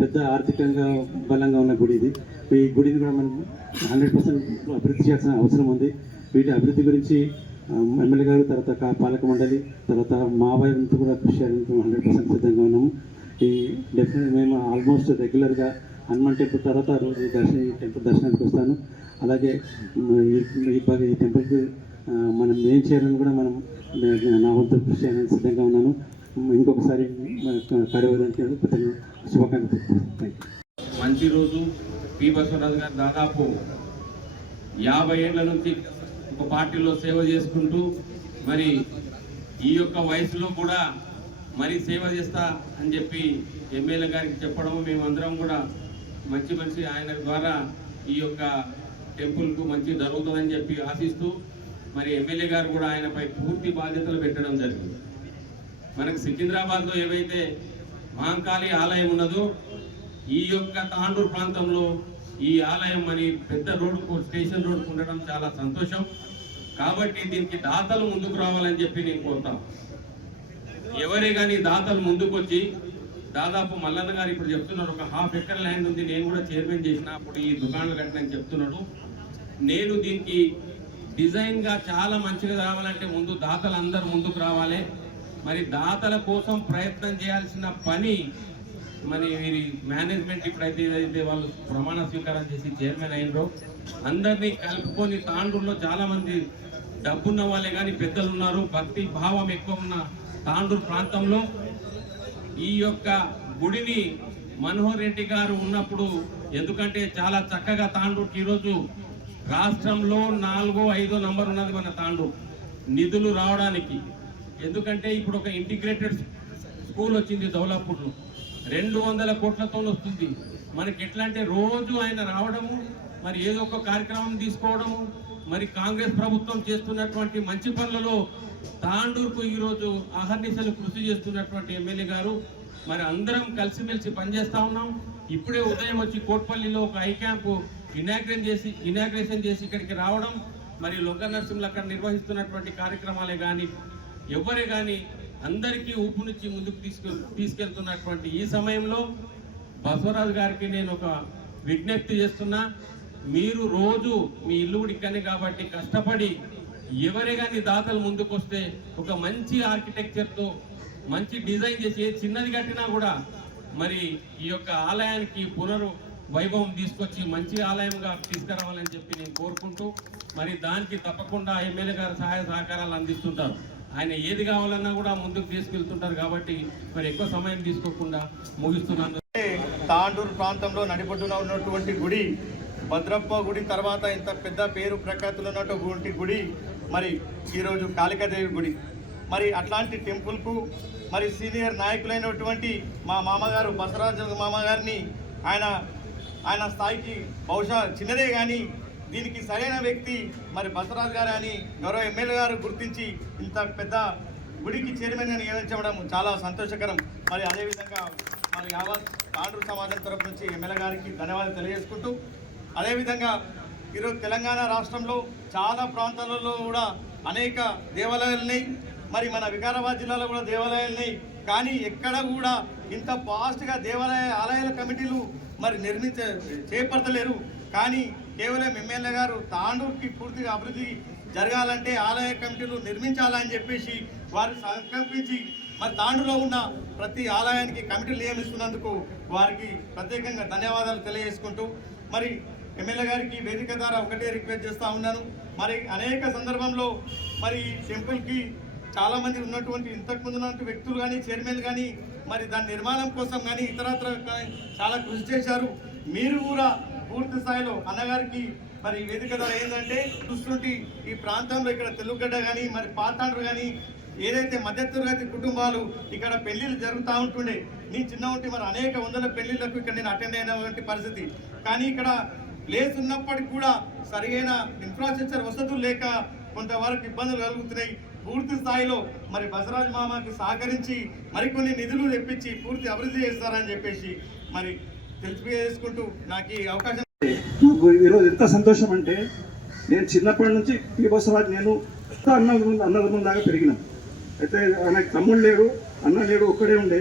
పెద్ద ఆర్థికంగా బలంగా ఉన్న గుడి ఇది. ఈ గుడిని కూడా మనం 100% అభివృద్ధి చేయాల్సిన అవసరం ఉంది. వీటి అభివృద్ధి గురించి ఎమ్మెల్యే గారు, తర్వాత పాలక మండలి, తర్వాత మా వైపు కూడా కృషి చేయడానికి 100% సిద్ధంగా ఉన్నాము. ఈ డెఫినెట్ మేము ఆల్మోస్ట్ రెగ్యులర్గా హనుమాన్ టెంపుల్ తర్వాత రోజు టెంపుల్ దర్శనానికి వస్తాను. అలాగే ఈ టెంపుల్కి మనం ఏం చేయాలని కూడా మనం నా వంతు కృషి చేయడానికి సిద్ధంగా ఉన్నాను. ఇంకొకసారి కార్యవర్గానికి శుభాకాంక్షలు. మంచి రోజు. పి బసవరాజు గారు దాదాపు 50 ఏళ్ల నుంచి ఒక పార్టీలో సేవ చేసుకుంటూ మరి ఈ యొక్క వయసులో కూడా మరి సేవ చేస్తా అని చెప్పి ఎమ్మెల్యే గారికి చెప్పడం, మేమందరం కూడా మంచి ఆయన ద్వారా ఈ యొక్క టెంపుల్కు మంచి జరుగుతుందని చెప్పి ఆశిస్తూ మరి ఎమ్మెల్యే గారు కూడా ఆయనపై పూర్తి బాధ్యతలు పెట్టడం జరిగింది. మనకు సికింద్రాబాద్లో ఏవైతే మహంకాళి ఆలయం ఉన్నదో ఈ యొక్క తాండూరు ప్రాంతంలో ఈ ఆలయం అని పెద్ద రోడ్డుకు స్టేషన్ రోడ్డుకు ఉండడం చాలా సంతోషం. కాబట్టి దీనికి దాతలు ముందుకు రావాలని చెప్పి నేను కోరుతాను. ఎవరే కానీ దాతలు ముందుకు వచ్చి, దాదాపు మల్లన్న గారు ఇప్పుడు చెప్తున్నారు ఒక 1/2 ఎకర్ ల్యాండ్ ఉంది, నేను కూడా చైర్మన్ చేసిన, అప్పుడు ఈ దుకాణాలు కట్టినని చెప్తున్నాడు. నేను దీనికి డిజైన్గా చాలా మంచిగా రావాలంటే ముందు దాతలు అందరూ ముందుకు రావాలి. మరి దాతల కోసం ప్రయత్నం చేయాల్సిన పని మరి వీరి మేనేజ్మెంట్ ఇప్పుడైతే ఏదైతే వాళ్ళు ప్రమాణ స్వీకారం చేసి చైర్మన్ అయినరో అందరినీ కలుపుకొని, తాండూరులో చాలామంది డబ్బున్న వాళ్ళే కానీ పెద్దలు ఉన్నారు, భక్తి భావం ఎక్కువ ఉన్న తాండూరు ప్రాంతంలో ఈ యొక్క గుడిని మనోహర్ రెడ్డి గారు ఉన్నప్పుడు, ఎందుకంటే చాలా చక్కగా తాండూరుకి ఈరోజు రాష్ట్రంలో 4వ 5వ నంబర్ ఉన్నది మన తాండూరు నిధులు రావడానికి. ఎందుకంటే ఇప్పుడు ఒక ఇంటిగ్రేటెడ్ స్కూల్ వచ్చింది దౌలాపూర్లో, 200 కోట్లతో వస్తుంది. మనకి ఎట్లా అంటే రోజు ఆయన రావడము, మరి ఏదో ఒక కార్యక్రమం తీసుకోవడము, మరి కాంగ్రెస్ ప్రభుత్వం చేస్తున్నటువంటి మంచి పనులలో తాండూరుకు ఈరోజు అహర్నిశలు కృషి చేస్తున్నటువంటి ఎమ్మెల్యే గారు, మరి అందరం కలిసిమెలిసి పనిచేస్తా ఉన్నాం. ఇప్పుడే ఉదయం వచ్చి కోట్పల్లిలో ఒక ఐ క్యాంపు ఇనాగ్రేషన్ చేసి ఇక్కడికి రావడం, మరి లొంగ నరసింహులు అక్కడ నిర్వహిస్తున్నటువంటి కార్యక్రమాలే కానీ ఎవరే కానీ అందరికీ ఊపునిచ్చి ముందుకు తీసుకెళ్తున్నటువంటి ఈ సమయంలో బసవరాజు గారికి నేను ఒక విజ్ఞప్తి చేస్తున్నా. మీరు రోజు మీ ఇల్లు కూడా ఇక్కడనే కాబట్టి కష్టపడి ఎవరే కానీ దాతలు ముందుకు వస్తే ఒక మంచి ఆర్కిటెక్చర్తో మంచి డిజైన్ చేసి చిన్నది కట్టినా కూడా మరి ఈ యొక్క ఆలయానికి వైభవం తీసుకొచ్చి మంచి ఆలయంగా తీసుకురావాలని చెప్పి నేను కోరుకుంటూ, మరి దానికి తప్పకుండా ఎమ్మెల్యే గారు సహాయ సహకారాలు అందిస్తుంటారు. ఆయన ఏది కావాలన్నా కూడా ముందుకు తీసుకెళ్తుంటారు. కాబట్టి మరి ఎక్కువ సమయం తీసుకోకుండా ముగిస్తున్నాను. తాండూరు ప్రాంతంలో నడిపొడ్డున ఉన్నటువంటి గుడి, భద్రప్ప గుడి తర్వాత ఇంత పెద్ద పేరు ప్రఖ్యాతులు ఉన్నటువంటి గుడి మరి ఈరోజు కాళికాదేవి గుడి. మరి అట్లాంటి టెంపుల్కు మరి సీనియర్ నాయకులైనటువంటి మా మామగారు బసవరాజు మామగారిని ఆయన స్థాయికి బహుశా చిన్నదే కానీ దీనికి సరైన వ్యక్తి మరి బసవరాజు గారు అని గౌరవ ఎమ్మెల్యే గారు గుర్తించి ఇంత పెద్ద గుడికి చైర్మన్గా నియమించడం చాలా సంతోషకరం. మరి అదేవిధంగా మరి యావత్ తాండూరు సమాజం తరపు నుంచి ఎమ్మెల్యే గారికి ధన్యవాదాలు తెలియజేసుకుంటూ, అదేవిధంగా ఈరోజు తెలంగాణ రాష్ట్రంలో చాలా ప్రాంతాలలో కూడా అనేక దేవాలయాలు ఉన్నాయి. మరి మన వికారాబాద్ జిల్లాలో కూడా దేవాలయాలు ఉన్నాయి. కానీ ఎక్కడ కూడా ఇంత ఫాస్ట్గా ఆలయాల కమిటీలు మరి చేపడతలేరు. కానీ కేవలం ఎమ్మెల్యే గారు తాండూరుకి పూర్తిగా అభివృద్ధి జరగాలంటే ఆలయ కమిటీలు నిర్మించాలని చెప్పేసి వారు సంకల్పించి మరి తాండూరులో ఉన్న ప్రతి ఆలయానికి కమిటీలు నియమిస్తున్నందుకు వారికి ప్రత్యేకంగా ధన్యవాదాలు తెలియజేసుకుంటూ, మరి ఎమ్మెల్యే గారికి వేదిక ద్వారా ఒకటే రిక్వెస్ట్ చేస్తూ ఉన్నాను. మరి అనేక సందర్భంలో మరి టెంపుల్కి చాలామంది ఉన్నటువంటి ఇంతకుముందు ఉన్నటువంటి వ్యక్తులు కానీ చైర్మన్ కానీ మరి దాని నిర్మాణం కోసం కానీ ఇతరత్ర చాలా కృషి చేశారు. మీరు కూడా పూర్తి స్థాయిలో అన్నగారికి మరి వేదిక ద్వారా ఏంటంటే చూస్తుంటే ఈ ప్రాంతంలో ఇక్కడ తెలుగుగడ్డ కానీ మరి పాతాండ్రు కానీ ఏదైతే మధ్యతరగతి కుటుంబాలు ఇక్కడ పెళ్లిళ్ళు జరుగుతూ ఉంటుండే. నేను చిన్న ఉంటే మరి అనేక వందల పెళ్లిళ్లకు ఇక్కడ నేను అటెండ్ అయినటువంటి పరిస్థితి. కానీ ఇక్కడ ప్లేస్ ఉన్నప్పటికీ కూడా సరైన ఇన్ఫ్రాస్ట్రక్చర్ వసతులు లేక కొంతవరకు ఇబ్బందులు కలుగుతున్నాయి. పూర్తి స్థాయిలో మరి బసవరాజు మామకి సహకరించి మరికొన్ని నిధులు తెప్పించి పూర్తి అభివృద్ధి చేస్తారని చెప్పేసి మరి తెలియజేసుకుంటూ నాకు ఈ అవకాశం. ఈరోజు ఎంత సంతోషం అంటే నేను చిన్నప్పటి నుంచి పి బసవరాజు నేను అన్నదమ్ముల దాకా పెరిగినాం. అయితే ఆయనకు తమ్ముడు లేడు, అన్న లేడు, ఒక్కడే ఉండే.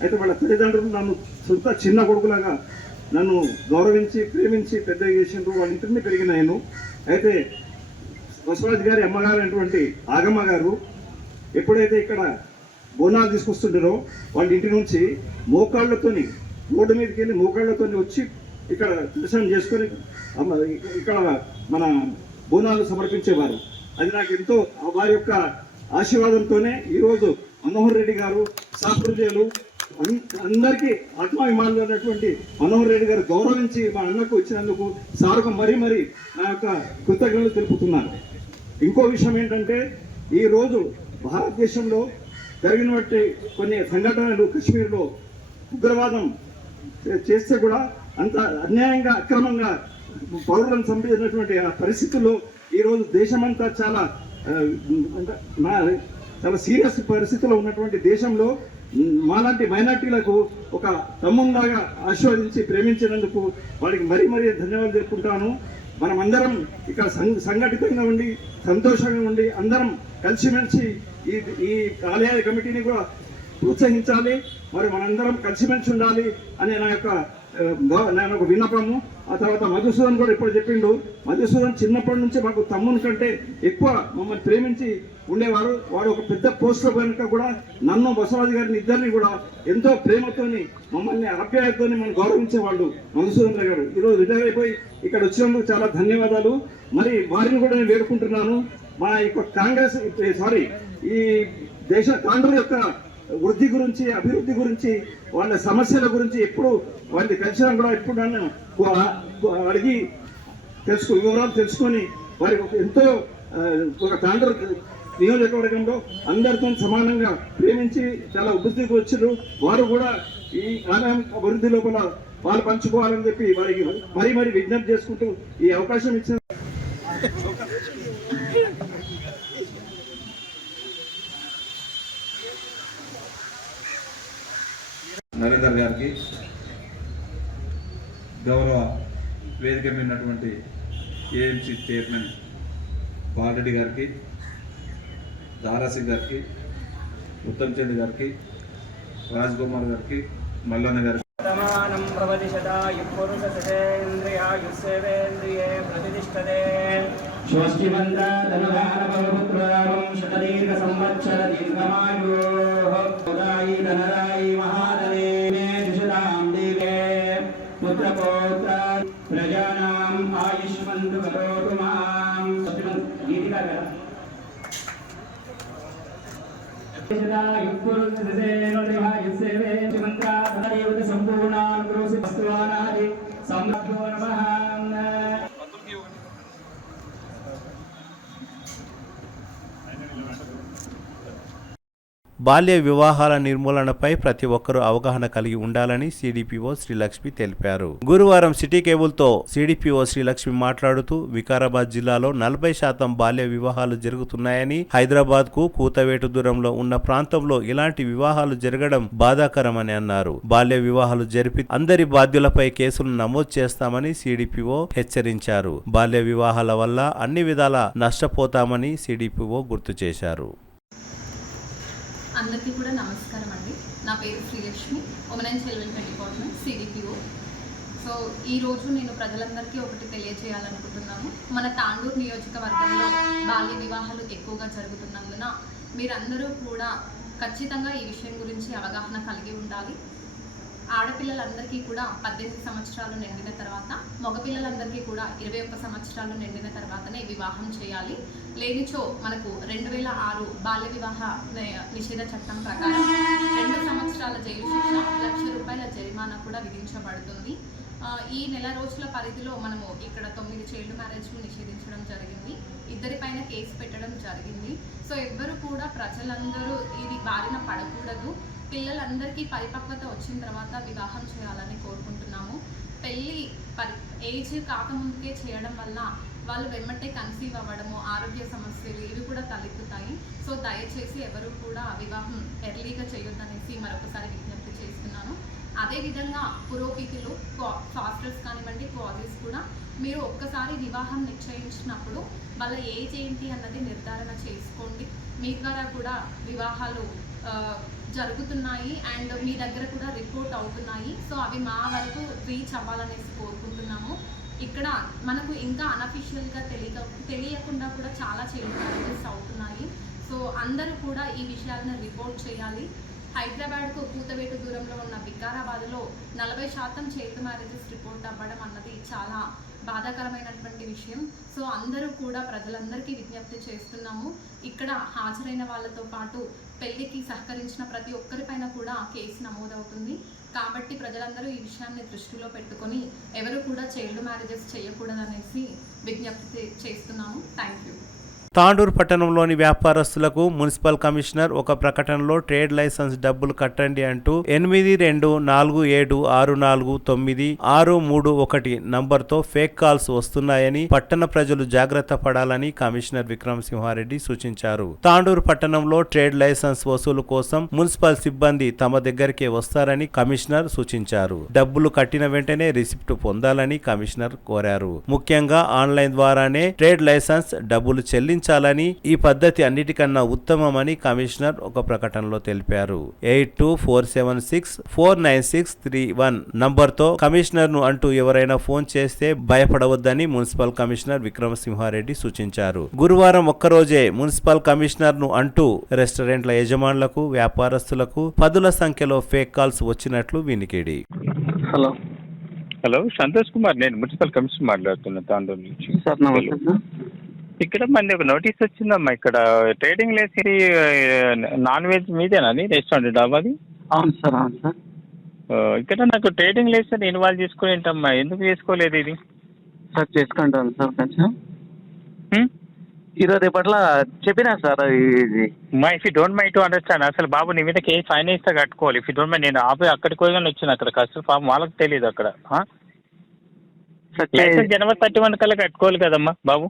అయితే వాళ్ళ తల్లిదండ్రులు నన్ను సొంత చిన్న కొడుకులాగా నన్ను గౌరవించి ప్రేమించి పెద్ద చేసిండ్రు. వాళ్ళ ఇంటిని పెరిగిన నేను. అయితే బసవరాజు గారి అమ్మగారు అయినటువంటి ఆగమ్మ గారు ఎప్పుడైతే ఇక్కడ బోనాలు తీసుకొస్తుంటారో వాళ్ళ ఇంటి నుంచి మోకాళ్ళతోని రోడ్డు మీదకి వెళ్ళి మోకాళ్ళతోని వచ్చి ఇక్కడ దర్శనం చేసుకొని ఇక్కడ మన బోనాలు సమర్పించేవారు. అది నాకు ఎంతో వారి యొక్క ఆశీర్వాదంతోనే ఈరోజు మనోహర్ రెడ్డి గారు సాహృదయులు అందరికీ ఆత్మాభిమానులు ఉన్నటువంటి మనోహర్ రెడ్డి గారు గౌరవించి మా అన్నకు ఇచ్చినందుకు సారుగా మరీ నా యొక్క కృతజ్ఞతలు తెలుపుతున్నాను. ఇంకో విషయం ఏంటంటే ఈరోజు భారతదేశంలో జరిగినటువంటి కొన్ని సంఘటనలు కాశ్మీర్లో ఉగ్రవాదం చేస్తే కూడా అంత అన్యాయంగా అక్రమంగా పౌరులను చంపినటువంటి ఆ పరిస్థితుల్లో ఈరోజు దేశమంతా చాలా సీరియస్ పరిస్థితుల్లో ఉన్నటువంటి దేశంలో మాలాంటి మైనార్టీలకు ఒక తమ్ములాగా ఆశీర్వదించి ప్రేమించినందుకు వాడికి మరీ ధన్యవాదాలు చెప్పుకుంటాను. మనమందరం ఇక్కడ సంఘటితంగా ఉండి సంతోషంగా ఉండి అందరం కలిసిమెలిసి ఈ ఆలయాల కమిటీని కూడా ప్రోత్సహించాలి. మరి మనందరం కలిసిమెలిసి ఉండాలి అనే నా యొక్క విన్నపము. ఆ తర్వాత మధుసూదన్ కూడా ఇప్పుడు చెప్పిండు. మధుసూదన్ చిన్నప్పటి నుంచి మాకు తమ్ముని కంటే ఎక్కువ మమ్మల్ని ప్రేమించి ఉండేవారు. వాడు ఒక పెద్ద పోస్టులో కనుక కూడా నన్ను బసవరాజు గారిని ఇద్దరిని కూడా ఎంతో ప్రేమతోని మమ్మల్ని ఆప్యాయతోని మనం గౌరవించేవాళ్ళు మధుసూదన్ గారు. ఈరోజు రిటైర్ అయిపోయి ఇక్కడ వచ్చినందుకు చాలా ధన్యవాదాలు. మరి వారిని కూడా నేను వేడుకుంటున్నాను. మా యొక్క ఈ దేశ తాండూరు యొక్క వృద్ధి గురించి అభివృద్ధి గురించి వాళ్ళ సమస్యల గురించి ఎప్పుడు వాళ్ళని కలిసినా కూడా ఎప్పుడు నన్ను అడిగి వివరాలు తెలుసుకొని వారి ఎంతో ఒక తాండూరు నియోజకవర్గంలో అందరితో సమానంగా ప్రేమించి చాలా అభివృద్ధికి వచ్చారు. వారు కూడా ఈ ఆలయం అభివృద్ధి లోపల వాళ్ళు పంచుకోవాలని చెప్పి వారికి మరీ విజ్ఞప్తి చేసుకుంటూ ఈ అవకాశం ఇచ్చిన నరేందర్ గారికి, గౌరవ వేదిక మీద ఉన్నటువంటి ఏఎంసీ చైర్మన్ బాలరెడ్డి గారికి, దారాసింగ్ గారికి, ఉత్తమ్ చంద్ గారికి, రాజ్ కుమార్ గారికి, మల్లన్న గారికి ప్రజానాం ఆయుష్మంతు కరోతు మాం బాల్య వివాహాల నిర్మూలనపై ప్రతి ఒక్కరూ అవగాహన కలిగి ఉండాలని సిడిపిఓ శ్రీలక్ష్మి తెలిపారు. గురువారం సిటీ కేబుల్తో సిడిపిఓ శ్రీలక్ష్మి మాట్లాడుతూ వికారాబాద్ జిల్లాలో 40% బాల్య వివాహాలు జరుగుతున్నాయని, హైదరాబాద్ కు కూతవేటు దూరంలో ఉన్న ప్రాంతంలో ఇలాంటి వివాహాలు జరగడం బాధాకరమని అన్నారు. బాల్య వివాహాలు జరిపి అందరి బాధ్యులపై కేసులు నమోదు చేస్తామని సిడిపిఓ హెచ్చరించారు. బాల్య వివాహాల వల్ల అన్ని విధాల నష్టపోతామని సిడిపిఓ గుర్తు చేశారు. అందరికీ కూడా నమస్కారం అండి. నా పేరు Srilakshmi, women and children department CDPO. So ఈరోజు నేను ప్రజలందరికీ ఒకటి తెలియజేయాలనుకుంటున్నాను. మన తాండూరు నియోజకవర్గంలో బాల్య వివాహాలు ఎక్కువగా జరుగుతున్నందున మీరందరూ కూడా ఖచ్చితంగా ఈ విషయం గురించి అవగాహన కలిగి ఉండాలి. ఆడపిల్లలందరికీ కూడా 18 సంవత్సరాలు నిండిన తర్వాత, మగపిల్లలందరికీ కూడా 21 సంవత్సరాలు నిండిన తర్వాతనే వివాహం చేయాలి. లేనిచో మనకు 2006 బాల్య వివాహ నిషేధ చట్టం ప్రకారం 2 సంవత్సరాల జైలు శిక్ష, ₹1,00,000 జరిమానా కూడా విధించబడుతుంది. ఈ నెల రోజుల పరిధిలో మనము ఇక్కడ 9 చైల్డ్ మ్యారేజ్ను నిషేధించడం జరిగింది. 2 పైన కేసు పెట్టడం జరిగింది. సో ఎవ్వరు కూడా ప్రజలందరూ ఇది బారిన పడకూడదు. పిల్లలందరికీ పరిపక్వత వచ్చిన తర్వాత వివాహం చేయాలని కోరుకుంటున్నాము. పెళ్ళి ఏజ్ కాకముందుకే చేయడం వల్ల వాళ్ళు వెంబటే కన్సీవ్ అవ్వడము, ఆరోగ్య సమస్యలు ఇవి కూడా తలెత్తుతాయి. సో దయచేసి ఎవరు కూడా వివాహం ఎర్లీగా చేయొద్దనేసి మరొకసారి విజ్ఞప్తి చేస్తున్నాను. అదేవిధంగా పురోహితులు, ఫాస్టర్స్ కానివ్వండి, క్వాజీస్ కూడా మీరు ఒక్కసారి వివాహం నిశ్చయించినప్పుడు వాళ్ళ ఏజ్ ఏంటి అన్నది నిర్ధారణ చేసుకోండి. మీ ద్వారా కూడా వివాహాలు జరుగుతున్నాయి అండ్ మీ దగ్గర కూడా రిపోర్ట్ అవుతున్నాయి. సో అవి మా వరకు రీచ్ అవ్వాలనేసి కోరుకుంటున్నాము. ఇక్కడ మనకు ఇంకా అన్అఫీషియల్గా తెలియకుండా కూడా చాలా చైల్డ్ మ్యారేజెస్ అవుతున్నాయి. సో అందరూ కూడా ఈ విషయాలను రిపోర్ట్ చేయాలి. హైదరాబాద్కు కూతవేటు దూరంలో ఉన్న వికారాబాద్లో 40% చైల్డ్ మ్యారేజెస్ రిపోర్ట్ అవ్వడం అన్నది చాలా బాధాకరమైనటువంటి విషయం. సో అందరూ కూడా ప్రజలందరికీ విజ్ఞప్తి చేస్తున్నాము. ఇక్కడ హాజరైన వాళ్ళతో పాటు పెళ్లికి సహకరించిన ప్రతి ఒక్కరిపైన కూడా కేసు నమోదవుతుంది. కాబట్టి ప్రజలందరూ ఈ విషయాన్ని దృష్టిలో పెట్టుకొని ఎవరు కూడా చైల్డ్ మ్యారేజెస్ చేయకూడదనేసి విజ్ఞప్తి చేస్తున్నాము. Thank you. తాండూరు పట్టణంలోని వ్యాపారస్తులకు మున్సిపల్ కమిషనర్ ఒక ప్రకటనలో ట్రేడ్ లైసెన్స్ డబ్బులు కట్టండి అంటూ 8247649631 నంబర్తో ఫేక్ కాల్స్ వస్తున్నాయని, పట్టణ ప్రజలు జాగ్రత్త పడాలని కమిషనర్ విక్రమ్ సింహారెడ్డి సూచించారు. తాండూరు పట్టణంలో ట్రేడ్ లైసెన్స్ వసూలు కోసం మున్సిపల్ సిబ్బంది తమ దగ్గరికే వస్తారని కమిషనర్ సూచించారు. డబ్బులు కట్టిన వెంటనే రిసిప్ట్ పొందాలని కమిషనర్ కోరారు. ముఖ్యంగా ఆన్లైన్ ద్వారానే ట్రేడ్ లైసెన్స్ డబ్బులు చెల్లించాలని, ఈ పద్ధతి అన్నిటికన్నా ఉత్తమమని కమిషనర్ ఒక ప్రకటనలో తెలిపారు. 8247649631 నంబర్తో కమిషనర్ ను అంటూ ఎవరైనా ఫోన్ చేస్తే భయపడవద్దని మున్సిపల్ కమిషనర్ విక్రమ్ సింహారెడ్డి సూచించారు. గురువారం ఒక్కరోజే మున్సిపల్ కమిషనర్ ను అంటూ రెస్టారెంట్ల యజమానులకు, వ్యాపారస్తులకు పదుల సంఖ్యలో ఫేక్ కాల్స్ వచ్చినట్లు వినికిడి. హలో సంతోష్ కుమార్, నేను మున్సిపల్ కమిషనర్ మాట్లాడుతున్నా తాండూరు నుంచి. సార్ నమస్తే సార్. ఇక్కడ మంది ఒక నోటీస్ వచ్చిందమ్మా. ఇక్కడ ట్రేడింగ్ లేసి నాన్ వెజ్ మీదేనా అది రెస్టారెంట్ డాబాది? అవును సార్, అవును సార్. ఇక్కడ నాకు ట్రేడింగ్ లేసి ఇన్వాల్వ్ చేసుకుని ఏంటమ్మా, ఎందుకు చేసుకోలేదు ఇది? సార్ చేసుకుంటాను సార్ కొంచెం. ఈరోజు రేపట్ల చెప్పినా సార్ ఇది. If you don't mind to understand, అసలు బాబు నీ మీద కేసు ఫైన్ వేస్తే కట్టుకోవాలి. ఇఫ్ యూ డోంట్ మైండ్, నేను ఆపి అక్కడికి పోయిగానే వచ్చిన అక్కడ కస్టమర్ పాపం వాళ్ళకి తెలియదు అక్కడ. లైసెన్స్ జనవరి 31 కల్లా కట్టుకోవాలి కదమ్మా బాబు.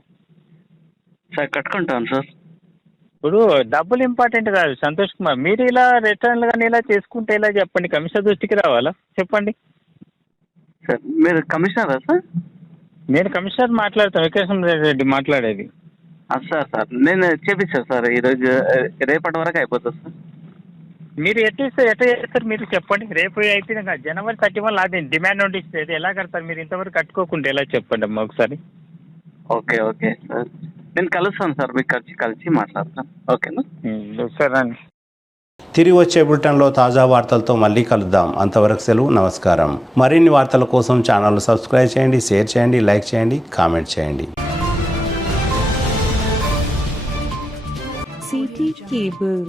Sir కట్టుకుంటాను sir. ఇప్పుడు డబ్బులు ఇంపార్టెంట్ కాదు సంతోష్ కుమార్. మీరు ఇలా రెస్టారెంట్లు కానీ ఇలా చేసుకుంటే ఇలా చెప్పండి, కమిషనర్ దృష్టికి రావాలా చెప్పండి. సార్ మీరు కమిషనరా సార్? నేను కమిషనర్ మాట్లాడతాను, వికాసం రెడ్డి మాట్లాడేది. సార్ సార్ నేను చేపిస్తాను సార్, ఈరోజు రేపటి వరకు అయిపోతుంది సార్. మీరు ఎట్లా చేస్తారు మీరు చెప్పండి. రేపు అయితే జనవరి 31 అది డిమాండ్ నోటీస్ అయితే ఎలా కడతారు మీరు? ఇంతవరకు కట్టుకోకుండా ఎలా చెప్పండి అమ్మా ఒకసారి. ఓకే ఓకే సార్, నేను కలుస్తాను సార్, మీకు కలిసి మాట్లాడతాను. ఓకేనా సరే అండి. తిరిగి వచ్చే బులెటిన్లో తాజా వార్తలతో మళ్ళీ కలుద్దాం. అంతవరకు సెలవు, నమస్కారం. మరిన్ని వార్తల కోసం ఛానల్ సబ్స్క్రైబ్ చేయండి, షేర్ చేయండి, లైక్ చేయండి, కామెంట్ చేయండి. City cable.